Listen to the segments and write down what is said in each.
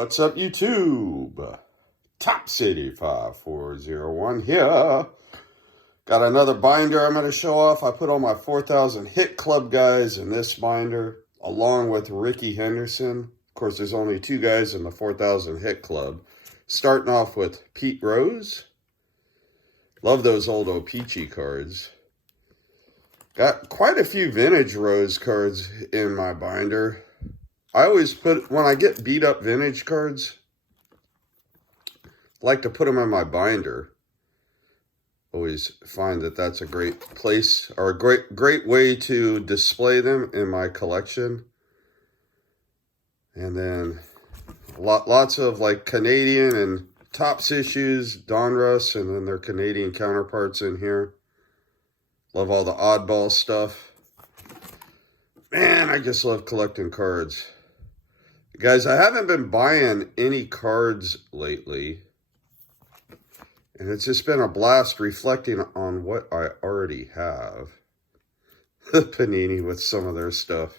What's up, YouTube? Top City 5401 here. Got another binder I'm going to show off. I put all my 4,000 Hit Club guys in this binder, along with Rickey Henderson. Of course, there's only two guys in the 4,000 Hit Club. Starting off with Pete Rose. Love those old O-Pee-Chee cards. Got quite a few vintage Rose cards in my binder. I always put, when I get beat up vintage cards, I like to put them in my binder. Always find that that's a great place or a great way to display them in my collection. And then lots of like Canadian and Topps issues, Donruss, and then their Canadian counterparts in here. Love all the oddball stuff. Man, I just love collecting cards. Guys, I haven't been buying any cards lately. And it's just been a blast reflecting on what I already have. Panini with some of their stuff.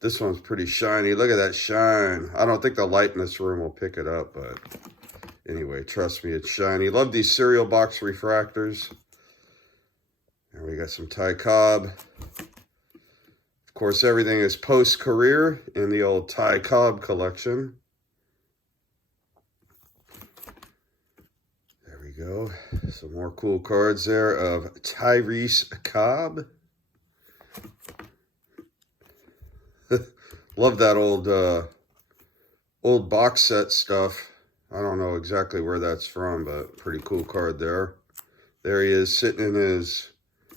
This one's pretty shiny. Look at that shine. I don't think the light in this room will pick it up, but anyway, trust me, it's shiny. Love these cereal box refractors. And we got some Ty Cobb. Of course, everything is post-career in the old Ty Cobb collection. There we go. Some more cool cards there of Tyrese Cobb. Love that old box set stuff. I don't know exactly where that's from, but pretty cool card there. There he is sitting in his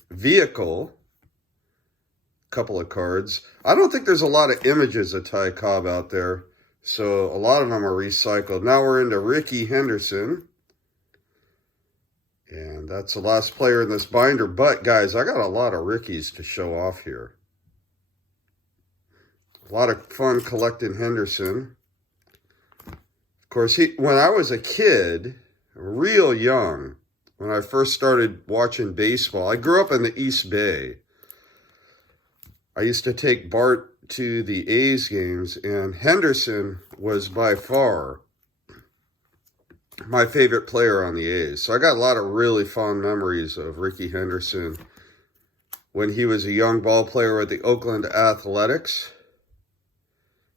vehicle. Couple of cards. I don't think there's a lot of images of Ty Cobb out there, so a lot of them are recycled. Now we're into Rickey Henderson, and that's the last player in this binder. But guys, I got a lot of Rickeys to show off here. A lot of fun collecting Henderson. Of course, when I was a kid, real young, when I first started watching baseball, I grew up in the East Bay. I used to take Bart to the A's games, and Henderson was by far my favorite player on the A's. So I got a lot of really fond memories of Rickey Henderson when he was a young ball player with the Oakland Athletics.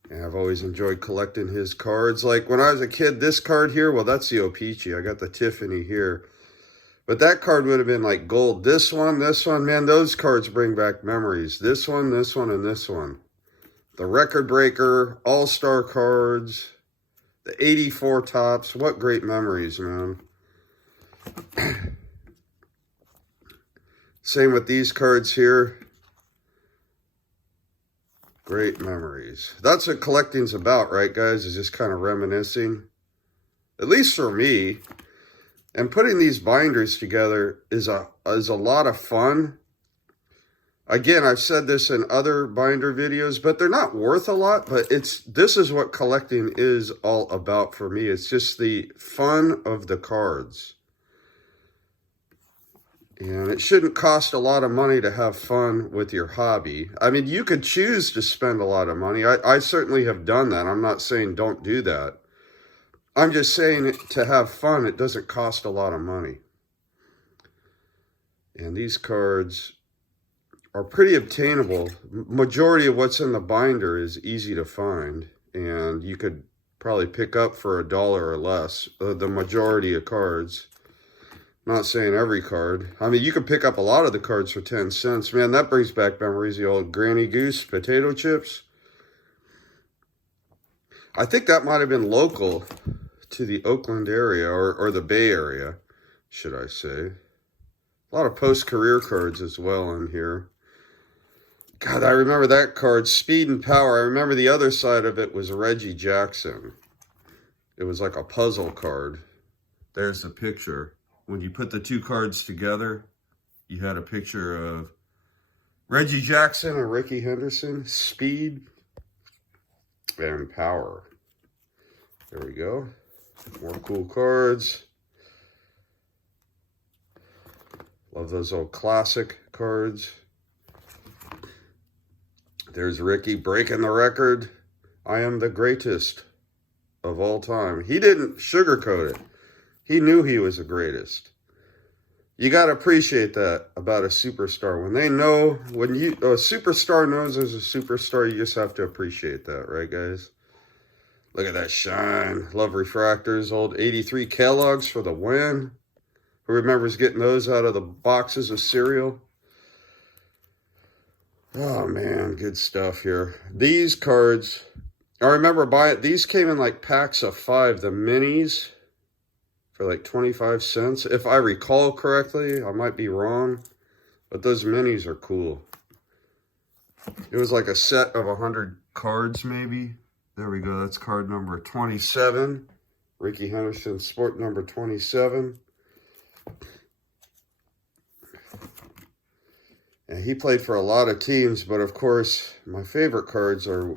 And I've always enjoyed collecting his cards. Like when I was a kid, this card here, well, that's the O-Pee-Chee. I got the Tiffany here. But that card would have been like gold. This one, man, those cards bring back memories. This one, and this one. The Record Breaker, All-Star cards, the 84 Topps. What great memories, man. Same with these cards here. Great memories. That's what collecting's about, right, guys? Is just kind of reminiscing. At least for me. And putting these binders together is a lot of fun. Again, I've said this in other binder videos, but they're not worth a lot. But this is what collecting is all about for me. It's just the fun of the cards. And it shouldn't cost a lot of money to have fun with your hobby. I mean, you could choose to spend a lot of money. I certainly have done that. I'm not saying don't do that. I'm just saying to have fun, it doesn't cost a lot of money. And these cards are pretty obtainable. Majority of what's in the binder is easy to find. And you could probably pick up for $1 or less the majority of cards. I'm not saying every card. I mean, you could pick up a lot of the cards for 10 cents. Man, that brings back memories. The old Granny Goose potato chips. I think that might have been local to the Oakland area, or the Bay Area, should I say. A lot of post-career cards as well in here. God, I remember that card, Speed and Power. I remember the other side of it was Reggie Jackson. It was like a puzzle card. There's the picture. When you put the two cards together, you had a picture of Reggie Jackson and Rickey Henderson, Speed and Power. There we go. More cool cards. Love those old classic cards. There's Rickey breaking the record. I am the greatest. of all time. He didn't sugarcoat it. He knew he was the greatest. You got to appreciate that about a superstar. When they know, when a superstar knows there's a superstar, you just have to appreciate that, right, guys? Look at that shine. Love refractors. Old 83 Kellogg's for the win. Who remembers getting those out of the boxes of cereal? Oh, man, good stuff here. These cards, I remember buying, these came in like packs of 5, the minis, for like 25 cents. If I recall correctly, I might be wrong, but those minis are cool. It was like a set of 100 cards, maybe. There we go. That's card number 27. Rickey Henderson, sport number 27. And he played for a lot of teams, but of course, my favorite cards are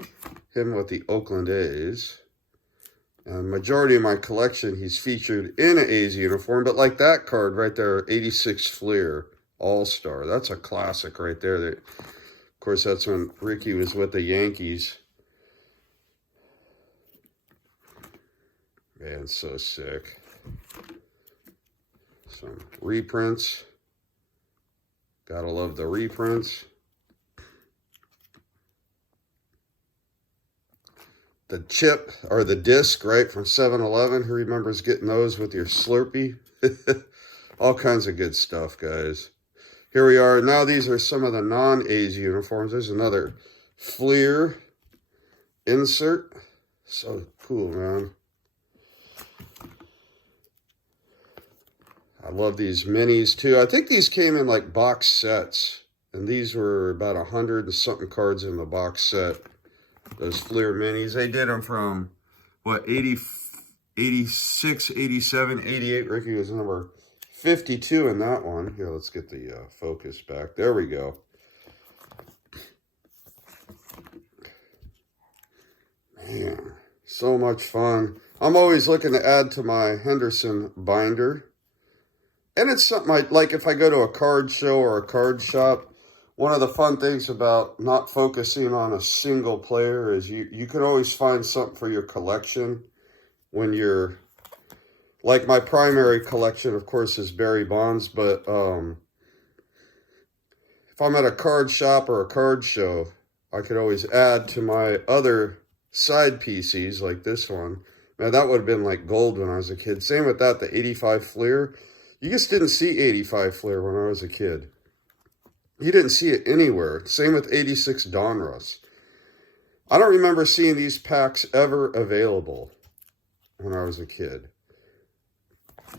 him with the Oakland A's. And majority of my collection, he's featured in an A's uniform, but like that card right there, 86 Fleer All-Star. That's a classic right there. That, of course, that's when Rickey was with the Yankees. Man, so sick. Some reprints. Gotta love the reprints. The chip, or the disc, right, from 7-Eleven. Who remembers getting those with your Slurpee? All kinds of good stuff, guys. Here we are. Now these are some of the non-A's uniforms. There's another Fleer insert. So cool, man. I love these minis, too. I think these came in, like, box sets. And these were about 100 and something cards in the box set. Those Fleer minis. They did them from, what, 80, 86, 87, 88. Rickey was number 52 in that one. Here, let's get the focus back. There we go. Man, so much fun. I'm always looking to add to my Henderson binder. And it's something like if I go to a card show or a card shop, one of the fun things about not focusing on a single player is you can always find something for your collection when you're, like my primary collection, of course, is Barry Bonds, but if I'm at a card shop or a card show, I could always add to my other side PCs like this one. Man, that would have been like gold when I was a kid. Same with that, the 85 Fleer. You just didn't see 85 Fleer when I was a kid. You didn't see it anywhere. Same with 86 Donruss. I don't remember seeing these packs ever available when I was a kid.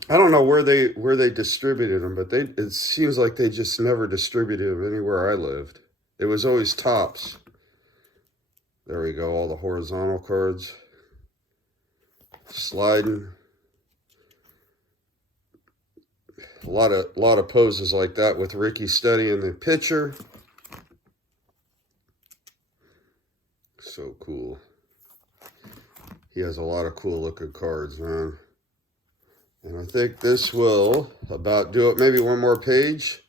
I don't know where they distributed them, but it seems like they just never distributed them anywhere I lived. It was always Topps. There we go, all the horizontal cards. Sliding. A lot of poses like that with Rickey studying the pitcher. So cool. He has a lot of cool looking cards, man. And I think this will about do it. Maybe one more page.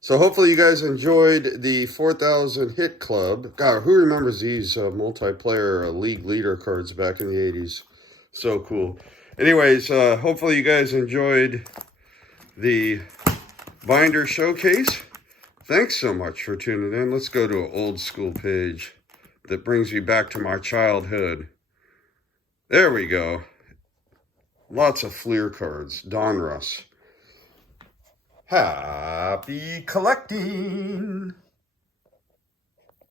So hopefully you guys enjoyed the 4,000 Hit Club. God, who remembers these multiplayer league leader cards back in the 80s? So cool. Anyways, hopefully you guys enjoyed the binder showcase. Thanks so much for tuning in. Let's go to an old school page that brings me back to my childhood. There we go. Lots of Fleer cards. Donruss. Happy collecting!